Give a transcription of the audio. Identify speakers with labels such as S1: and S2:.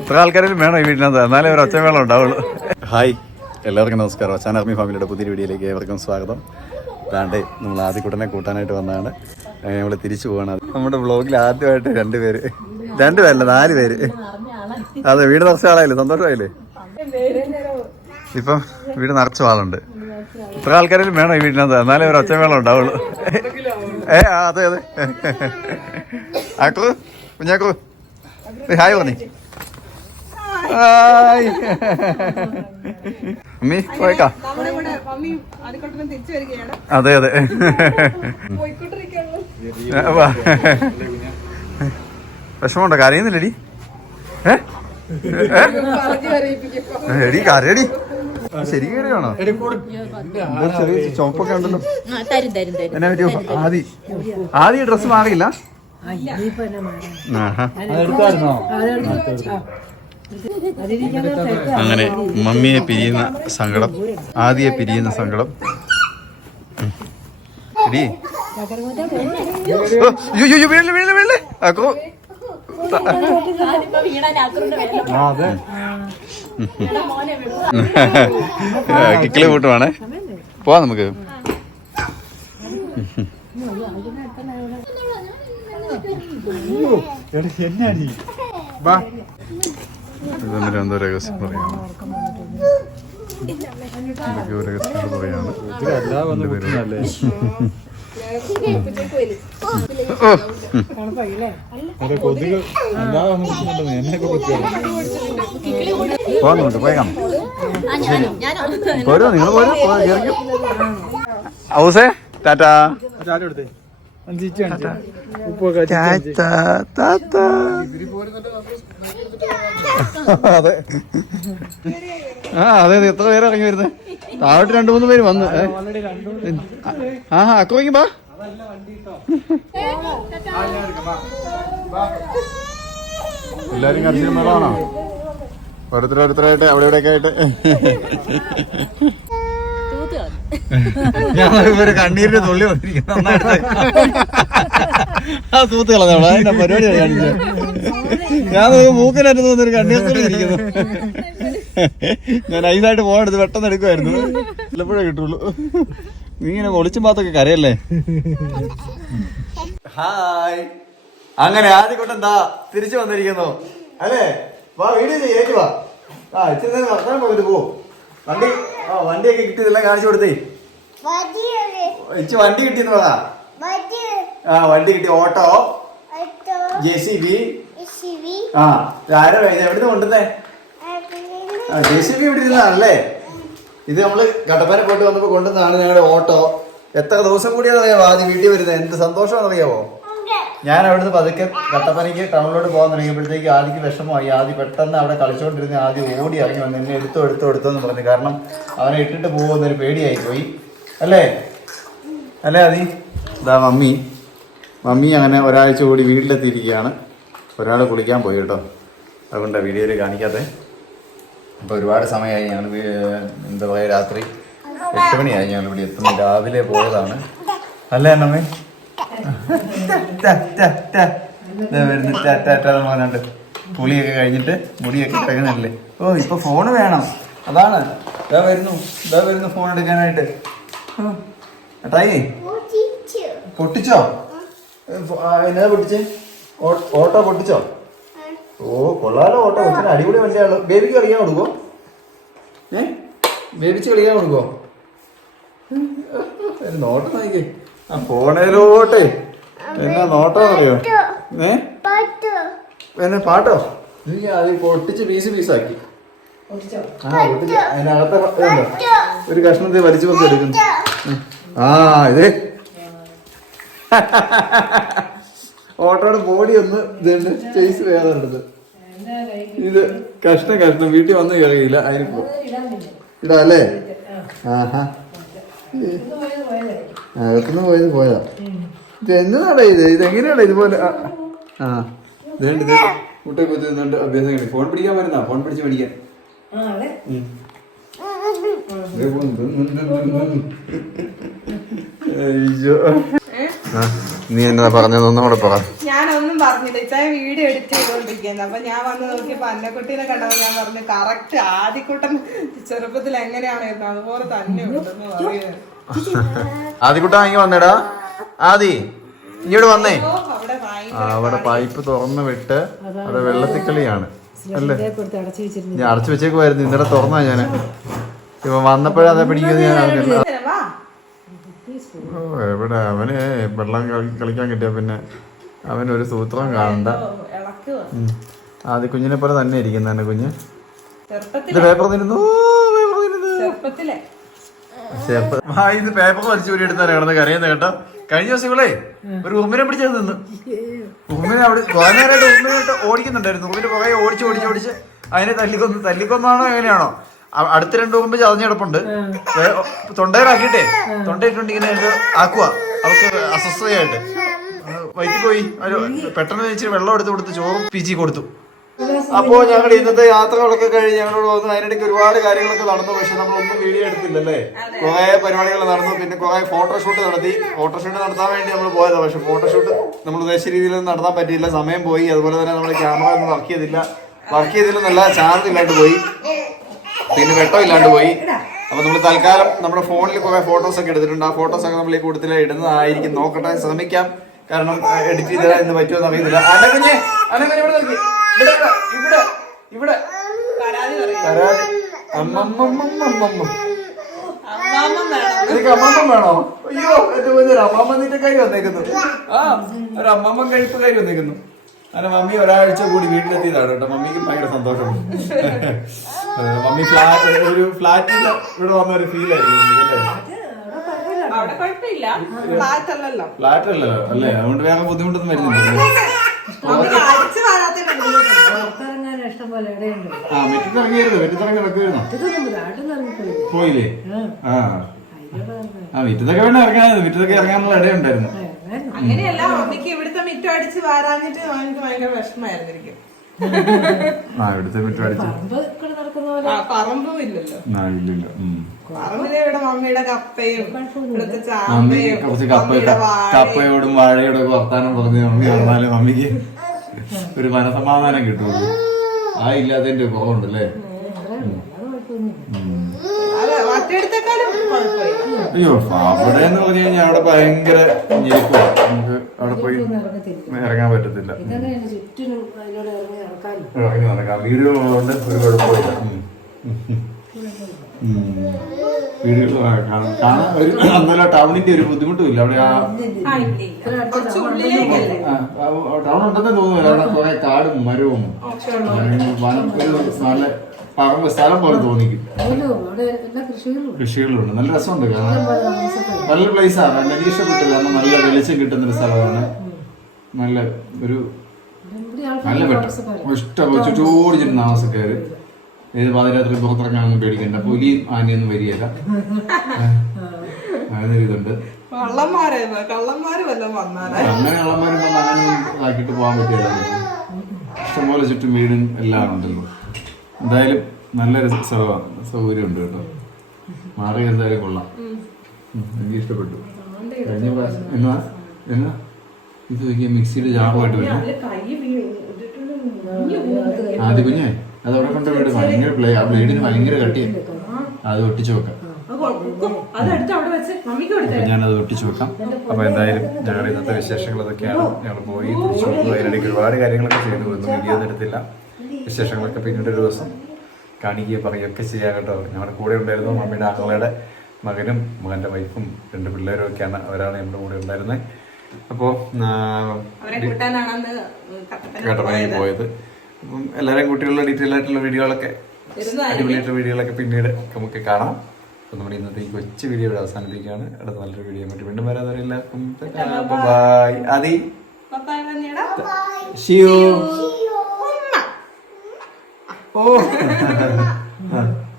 S1: ഇത്ര ആൾക്കാരും വേണം ഈ വീട്ടിനകത്ത് എന്നാലേ ഒരു ഒച്ചമേളം ഉണ്ടാവുള്ളൂ. ഹായ്. എല്ലാവർക്കും നമസ്കാരം. അച്ഛൻ ആർമി ഫാമിലിയുടെ പുതിയ വീഡിയോയിലേക്ക് ഏവർക്കും സ്വാഗതം. ദാണ്ടേ നമ്മൾ ആദ്യക്കുട്ടനെ കൂട്ടാനായിട്ട് വന്നതാണ്. നമ്മൾ തിരിച്ചു പോവാണ്. നമ്മുടെ വ്ളോഗിൽ ആദ്യമായിട്ട് രണ്ടുപേര്. രണ്ടുപേരല്ല നാല് പേര്. അതെ വീട് നിറച്ച ആളായില്ലേ? സന്തോഷമായില്ലേ? ഇപ്പം വീട് നിറച്ച ആളുണ്ട്. ഇത്ര ആൾക്കാരും വേണം ഈ വീട്ടിനകത്ത് എന്നാലേ ഒരു ഒച്ചമേളം ഉണ്ടാവുള്ളൂ. ഏ അതെ അതെ. ആക്കു കുഞ്ഞാക്കു ഹായ് പറഞ്ഞേ. അമ്മി പോയേക്കാ. അതെ അതെ. വിഷമമുണ്ടോ? കരയുന്നില്ലടി. എടി കരയടി. ശരിക്കും കരയാണോ? എന്താ ചെറിയ ചോപ്പൊക്കെ ഉണ്ടല്ലോ.
S2: എന്നെ തരും തരും തരും.
S1: എന്നാ പറ്റിയോ? ആദി. ആദ്യ ഡ്രസ്സ് മാറിയില്ല? ആഹാ. അങ്ങനെ മമ്മിയെ പിരിയുന്ന സങ്കടം ആദ്യെ പിരിയുന്ന സങ്കടം. വീഴൽ, വീഴൽ, വീഴൽ. ആക്കോ. കിക്കിളി കൂട്ടുവാണേ. പോവാം നമുക്ക്. ഇതെന്നിട്ട് എന്തോ രഹസ്യം പറയാണ്? എന്തൊക്കെയോ രഹസ്യങ്ങൾ പറയാണ്. നമുക്ക് പോയേക്കാം പോരോ നിങ്ങൾ പോരോ പോ, കേറിക്കോ. ഔസേ ടാറ്റാ. ടാറ്റാ, ടാറ്റാ. അതെ. ആ അതെ അതെ. എത്ര പേര് ഇറങ്ങി വരുന്നത് താഴോട്ട് രണ്ടു മൂന്ന് പേര് വന്ന്. ആ അക്കോയ്ക്ക് ബാ. എല്ലാരും കരച്ചിരുന്നതാണോ ഓരോരുത്തരോരുത്തരായിട്ട് അവിടെ ഇവിടെയൊക്കെ ആയിട്ട്.
S2: തൂത്ത്.
S1: ഞാൻ ഇവർ കണ്ണീരിന്റെ തുള്ളി വന്നിരിക്കുന്നു. ആ സൂത്ത് കളഞ്ഞോളാം പരിപാടി കാണിച്ചു. ഞാൻ മൂക്കിനറ്റത്ത് വന്നൊരു ഇരിക്കുന്നു. ഞാൻ ഐസായിട്ട് പോകണത് പെട്ടെന്ന് എടുക്കുമായിരുന്നു ചിലപ്പോഴേ കിട്ടുള്ളൂ. നീ ഇങ്ങനെ ഒളിച്ചും പാത്തൊക്കെ കരയല്ലേ? ഹായ്. അങ്ങനെ ആദ്യക്കൂട്ടം എന്താ തിരിച്ചു വന്നിരിക്കുന്നു. അല്ലേ? വാ വീഡിയോ ചെയ്യേക്ക് വാ. ആ ഇച്ചിരി നേരം വർത്തമാനം പോയിട്ട് പോ. വണ്ടി ആ വണ്ടിയൊക്കെ കിട്ടിയതെല്ലാം കാണിച്ചു കൊടുത്തേ. ഇച്ചി വണ്ടി കിട്ടിയെന്ന് പറ. ആ വണ്ടി കിട്ടി. ഓട്ടോ. ജെ സി ബി ആ ആരോ എവിടെ കൊണ്ടുവന്നേ? ജെ സി ബി ഇവിടെ ഇരുന്നാണല്ലേ? ഇത് നമ്മൾ കട്ടപ്പന പോയിട്ട് വന്നപ്പോ കൊണ്ടുവന്നാണ് ഞങ്ങളുടെ ഓട്ടോ. എത്ര ദിവസം കൂടിയാണ് അറിയാമോ ആദ്യം വീട്ടിൽ വരുന്നത്? എന്ത് സന്തോഷമാണെന്ന് അറിയാമോ ഞാൻ അവിടുന്ന് പതുക്കെ കട്ടപ്പനയ്ക്ക് ടൗണിലോട്ട് പോകാൻ തുടങ്ങിയപ്പോഴത്തേക്ക് ആദ്യക്ക് വിഷമമായി. ആദ്യം പെട്ടെന്ന് അവിടെ കളിച്ചുകൊണ്ടിരുന്ന ആദ്യം ഓടി ഇറങ്ങി വന്ന് എന്നെ എടുത്തോ എടുത്തോ എടുത്തോ എന്ന് പറഞ്ഞു. കാരണം അവനെ ഇട്ടിട്ട് പോകുന്നൊരു പേടിയായി പോയി അല്ലേ? അല്ലേ അതി ഇതാ മമ്മി. മമ്മി അങ്ങനെ ഒരാഴ്ച കൂടി വീട്ടിലെത്തിയിരിക്കുകയാണ്. ഒരാൾ കുളിക്കാൻ പോയി കേട്ടോ. അതുകൊണ്ടാണ് വീഡിയോയിൽ കാണിക്കാതെ അപ്പോൾ ഒരുപാട് സമയമായി ഞങ്ങൾ എന്താ പറയുക രാത്രി എട്ട് മണിയായി ഞങ്ങൾ ഇവിടെ എത്തുന്നു. രാവിലെ പോയതാണ്. അല്ലേ അണ്ണമ്മേ പറഞ്ഞുണ്ട് പുളിയൊക്കെ കഴിഞ്ഞിട്ട് മുടിയൊക്കെ ഇട്ടങ്ങനല്ലേ ഓ ഇപ്പൊ ഫോണ് വേണം. അതാണ്. ഇതാ വരുന്നു. ഇതാ വരുന്നു ഫോൺ എടുക്കാനായിട്ട്. ഏട്ടായി പൊട്ടിച്ചോ? എന്നാ പൊട്ടിച്ചേ? ഓട്ടോ പൊട്ടിച്ചോ? ഓ കൊള്ളാലോ ഓട്ടോ. കൊച്ചിന് അടിപൊളി വണ്ടിയാണല്ലോ ബേബിക്ക് കളിക്കാൻ കൊടുക്കോ ഏ? ബേബിച്ച് കളിക്കാൻ കൊടുക്കോ ഒരു നോട്ടം നോക്കി ആ പോണേലോട്ടെ എന്നാ നോട്ടം അറിയോ? ഏ? പിന്നെ പാട്ടോ? നീ അത് പൊട്ടിച്ച് പീസ് പീസാക്കി. ആ പൊട്ടിച്ച്. അതിനകത്തെ? ഒരു കഷ്ണം വലിച്ചു കൊണ്ട് എടുക്കുന്നു. ആ ഇത്. ഓട്ടോയുടെ ബോഡി ഒന്ന് ഇതുണ്ട് ചേസ് വേറെ എടുത്ത് ഇത് കഷ്ണം കഷ്ണം വീട്ടിൽ വന്ന് കഴിയില്ല അതിന് പോ. ഇടാ അല്ലേ ആഹാ അകത്തുനിന്ന് പോയത് പോയതാ ഇത് എന്നതാടാ ഇത്? ഇത് എങ്ങനെയാടാ ഇതുപോലെ? ആ, ഇതുണ്ട് ഇത് കുട്ടി കൊച്ചു നിന്നുണ്ട് അഭ്യാസം കഴിഞ്ഞു. ഫോൺ പിടിക്കാൻ വരുന്ന ഫോൺ പിടിച്ച് പിടിക്കാൻ. അയ്യോ ആ. നീ എന്നാ പറഞ്ഞതൊന്നും കൂടെ പറ.
S3: ഞാനൊന്നും പറഞ്ഞില്ല. ഇച്ചായ വീഡിയോ എഡിറ്റ് ചെയ്തോണ്ടിരിക്കുന്നത് അപ്പൊ ഞാൻ വന്ന് നോക്കിയപ്പോ അന്നക്കുട്ടീനെ കണ്ടപ്പോ ഞാൻ പറഞ്ഞു കറക്റ്റ് ആദ്യക്കുട്ടൻ ചെറുപ്പത്തിൽ എങ്ങനെയാണെന്ന് അതുപോലെ തന്നെ ഉണ്ടെന്ന് പറയുന്നത്
S1: ആദ്യക്കുട്ട ഇങ്ങ് വന്നേടാ. ആദി ഇങ്ങോട്ട് വന്നേ.
S3: ഓ, അവിടെ
S1: പൈപ്പ് തുറന്നു വിട്ട് അവിടെ വെള്ളത്തിക്കളിയാണ്. അല്ലേ? ഞാൻ അടച്ചു വെച്ചേക്കുമായിരുന്നു ഇന്നലെ തുറന്നാ ഞാൻ. ഇപ്പൊ വന്നപ്പോഴേ അതെ പിടിക്കുന്നത് ഞാൻ അറിഞ്ഞില്ല. എവിടെ? അവന് വെള്ളം കളി- കളിക്കാൻ കിട്ടിയ പിന്നെ അവനൊരു സൂത്രം കാണണ്ട. ആദ്യ കുഞ്ഞിനെ പോലെ തന്നെ ഇരിക്കുന്ന തന്നെ കുഞ്ഞ്. ഇത് പേപ്പർ തിരുന്നു. ഇത് പേപ്പർ വലിച്ചു ഊരി എടുത്താണ് കിടന്ന് കരയുന്നത് കേട്ടോ. കഴിഞ്ഞ ദിവസം ഇവളെ ഒരു ഉമ്മിനെ പിടിച്ചത് നിന്ന്. ഉമ്മിനെ അവിടെ കുറെ നേരമായിട്ട് ഓടിക്കുന്നുണ്ടായിരുന്നു. ഉമ്മിന്റെ പുറകെ ഓടിച്ച് ഓടിച്ച് ഓടിച്ച്. അതിനെ തല്ലിക്കൊന്ന് തല്ലിക്കൊന്നാണോ എങ്ങനെയാണോ? അടുത്ത രണ്ടു മുമ്പ് ചതഞ്ഞ കിടപ്പുണ്ട്. തൊണ്ടയിലാക്കിട്ടെ തൊണ്ടയിട്ടുണ്ടിങ്ങനെ തൊണ്ടയിട്ടുണ്ടെങ്കിൽ ഇങ്ങനെ ഇത് ആക്കുക അവർക്ക് അസ്വസ്ഥതയായിട്ട് വയറ്റി പോയി. പെട്ടെന്ന് വെച്ചിട്ട് വെള്ളം എടുത്ത് കൊടുത്ത് ചോറും പിച്ചി കൊടുത്തു. അപ്പോ ഞങ്ങൾ ഇന്നത്തെ യാത്രകളൊക്കെ കഴിഞ്ഞ് ഞങ്ങളോട് വന്നു അതിനിടയ്ക്ക് ഒരുപാട് കാര്യങ്ങളൊക്കെ നടന്നു. പക്ഷെ നമ്മളൊന്നും വീഡിയോ എടുത്തില്ലല്ലേ? കുറെ പരിപാടികൾ നടന്നു. പിന്നെ കുറെ ഫോട്ടോഷൂട്ട് നടത്തി. ഫോട്ടോഷൂട്ട് നടത്താൻ വേണ്ടി നമ്മൾ പോയതാണ് പക്ഷെ ഫോട്ടോഷൂട്ട് നമ്മൾ ഉദ്ദേശിച്ച രീതിയിൽ നടത്താൻ പറ്റിയില്ല. സമയം പോയി. അതുപോലെ തന്നെ നമ്മുടെ ക്യാമറ ഒന്നും വർക്ക് ചെയ്തില്ല. വർക്ക് ചെയ്തില്ലെന്നല്ല ചാർജ് ഇല്ലാണ്ട് പോയി. പിന്നെ വെട്ടം ഇല്ലാണ്ട് പോയി. അപ്പൊ നമ്മൾ തൽക്കാലം നമ്മുടെ ഫോണിൽ കുറെ ഫോട്ടോസ് ഒക്കെ എടുത്തിട്ടുണ്ട്. ആ ഫോട്ടോസ് ഒക്കെ നമ്മൾ ഈ കൂട്ടത്തിൽ ഇടുന്നതായിരിക്കും. നോക്കട്ടെ ശ്രമിക്കാം. കാരണം എഡിറ്റ് ചെയ്താൽ ഇന്ന് പറ്റുമോ എന്ന് അറിയുന്നില്ല അനകുഞ്ഞെ അനകുഞ്ഞെ ഇവിടെ ഇവിടെ ഇവിടെ
S3: അമ്മാമ്മ വേണം?
S1: അയ്യോ എന്റെ കുഞ്ഞൊരു അമ്മമ്മ നിന്റെ കൈ വന്നേക്കുന്നു. ആ ഒരു അമ്മമ്മ കഴിപ്പ് കൈ വന്നേക്കുന്നു. അങ്ങനെ മമ്മി ഒരാഴ്ച കൂടി വീട്ടിലെത്തിയതാണ് കേട്ടോ. മമ്മിക്ക് ഭയങ്കര സന്തോഷം മമ്മി ഫ്ലാറ്റ് ഒരു ഫ്ലാറ്റിൽ ഇവിടെ വന്ന ഒരു ഫീൽ ആയിരിക്കും
S3: ഫ്ലാറ്റ് അല്ലല്ലോ
S1: ഫ്ലാറ്റ് അല്ലല്ലോ അല്ലേ? അതുകൊണ്ട് വേറെ ബുദ്ധിമുട്ടൊന്നും വരുന്നില്ല.
S3: നമുക്ക്
S1: ആ
S4: ഇതൊന്നും നാട്ടിൽ ഇറങ്ങിപ്പോയി.
S1: പോയില്ലേ? ആ. ആ. മിറ്റത്തൊക്കെ വേണ്ട ഇറങ്ങാൻ മിറ്റത്തൊക്കെ ഇറങ്ങാനുള്ള ഇടയുണ്ടായിരുന്നു.
S3: അങ്ങനെയല്ല അമ്മയ്ക്ക് ഇവിടുത്തെ മിറ്റം അടിച്ച് വാരാഞ്ഞിട്ട് എനിക്ക് ഭയങ്കര വിഷമായിരുന്നിരിക്കും
S1: ആ ഇവിടുത്തെ മിറ്റം അടിച്ചു
S4: പറമ്പ് കൂടെ നടക്കുന്ന പോലെ.
S3: ആ പറമ്പും ഇല്ലല്ലോ.
S1: ആ ഇല്ലില്ല. ഉം.
S3: പറമ്പിലെ ഇവിടെ മമ്മിയുടെ കപ്പയും ഇവിടുത്തെ
S1: മമ്മി
S3: ചാമ്പയും
S1: കുറച്ച് കപ്പ
S3: മമ്മിയുടെ വാഴയും.
S1: കപ്പയോടും വാഴയോടും ഒക്കെ വർത്താനം പറഞ്ഞ് മമ്മി പറഞ്ഞാൽ മമ്മിക്ക് ഒരു മനസമാധാനം കിട്ടുള്ളൂ. ആ ഇല്ലാത്തതിന്റെ കുറവുണ്ടല്ലേ ഉം. അയ്യോ അവിടെ എന്ന് പറഞ്ഞു കഴിഞ്ഞാൽ അവിടെ ഭയങ്കര നമുക്ക് അവിടെ പോയി ഇറങ്ങാൻ പറ്റത്തില്ല.
S4: ഇറങ്ങി
S1: നടക്കാം. വീടുകളുള്ളതുകൊണ്ട് ഒരു കുഴപ്പമില്ല. വീടുകൾ കാണാൻ ഒരു അന്നല്ല ടൗണിന്റെ ഒരു ബുദ്ധിമുട്ടും ഇല്ല അവിടെ ആ
S3: ആ, ഇല്ല, ഇല്ല. കുറച്ച് ഉള്ളിലേക്കല്ലേ
S1: ആ, ആ, ടൗൺ ഉണ്ടെന്ന് തോന്നുന്നു. അവിടെ കുറെ കാടും മരവും. ഒരു നല്ല പറമ്പ് സ്ഥലം പോലെ തോന്നിക്കും കൃഷികളുണ്ട്. നല്ല രസമുണ്ട് കാണാൻ. നല്ല പ്ലേസാണ് ആണ്. എനിക്ക് ഇഷ്ടപ്പെട്ടു കാരണം നല്ല വെളിച്ചം കിട്ടുന്ന ഒരു സ്ഥലമാണ്. നല്ല ഒരു നല്ല വെട്ടം. ഇഷ്ടം ചുറ്റോടിച്ചിരുന്ന ചുറ്റും താമസക്കാര്. ഏത് പാതിരാത്രി പുറത്തിറങ്ങാനൊന്നും പേടിക്കണ്ട. പുലിയും ആനയൊന്നും വരികയില്ല. അങ്ങനെ ഇതുണ്ട്.
S3: കള്ളന്മാരെ
S1: അങ്ങനെ കള്ളന്മാരും വന്ന് അങ്ങനെ ആക്കിയിട്ട് പോകാൻ പറ്റില്ല. ഇഷ്ടംപോലെ ചുറ്റും വീടും എല്ലാം ഉണ്ടല്ലോ. എന്തായാലും നല്ലൊരു സ്ഥലമാണ് സൗകര്യമുണ്ട് കേട്ടോ. മാറി എന്തായാലും കൊള്ളാം. എനിക്ക് ഇഷ്ടപ്പെട്ടു. കഴിഞ്ഞ പ്രാവശ്യം എന്നാ? എന്നാ? ഇത് നോക്കിയാൽ മിക്സിയുടെ ജാറുമായിട്ട് വരും ആദ്യ കുഞ്ഞേ അത് അവിടെ കൊണ്ട് വീട്. ഭയങ്കര പ്ലേ ആ ബ്ലേഡിന് ഭയങ്കര കട്ടിയാണ് അത് ഒട്ടിച്ചു വെക്കാം. ഞാനത് ഒട്ടിച്ചു വെക്കാം. അപ്പൊ എന്തായാലും ഞങ്ങളുടെ ഇന്നത്തെ വിശേഷങ്ങൾ അതൊക്കെയാണ്. ഞങ്ങൾ പോയി തിരിച്ചു വന്നു അതിനിടയ്ക്ക് ഒരുപാട് കാര്യങ്ങളൊക്കെ ചെയ്തു വീഡിയോ തരത്തില്ല എടുത്തില്ല. വിശേഷങ്ങളൊക്കെ പിന്നീട് ഒരു ദിവസം കാണിക്കുകയോ പറയുകയൊക്കെ ചെയ്യാം കേട്ടോ. ഞങ്ങളുടെ കൂടെ ഉണ്ടായിരുന്നു മമ്മിയുടെ ആങ്ങളയുടെ മകനും മകന്റെ വൈഫും രണ്ട് പിള്ളേരും ഒക്കെയാണ് അവരാണ് നമ്മുടെ കൂടെ ഉണ്ടായിരുന്നത്. അപ്പോൾ കട്ടപ്പനയിൽ പോയത്. അപ്പം എല്ലാവരെയും കുട്ടികളുടെ ഡീറ്റെയിൽ ആയിട്ടുള്ള വീഡിയോകളൊക്കെ അടിപൊളിയായിട്ടുള്ള വീഡിയോകളൊക്കെ പിന്നീട് നമുക്ക് കാണാം. അപ്പം നമ്മുടെ ഇന്നത്തെ ഈ കൊച്ചു വീഡിയോ ഇവിടെ അവസാനിപ്പിക്കുകയാണ്. അടുത്ത നല്ലൊരു വീഡിയോ മറ്റു വീണ്ടും വരാതെ എല്ലാവർക്കും ബൈ. ആദി.
S3: ഉമ്മ
S1: ഓ.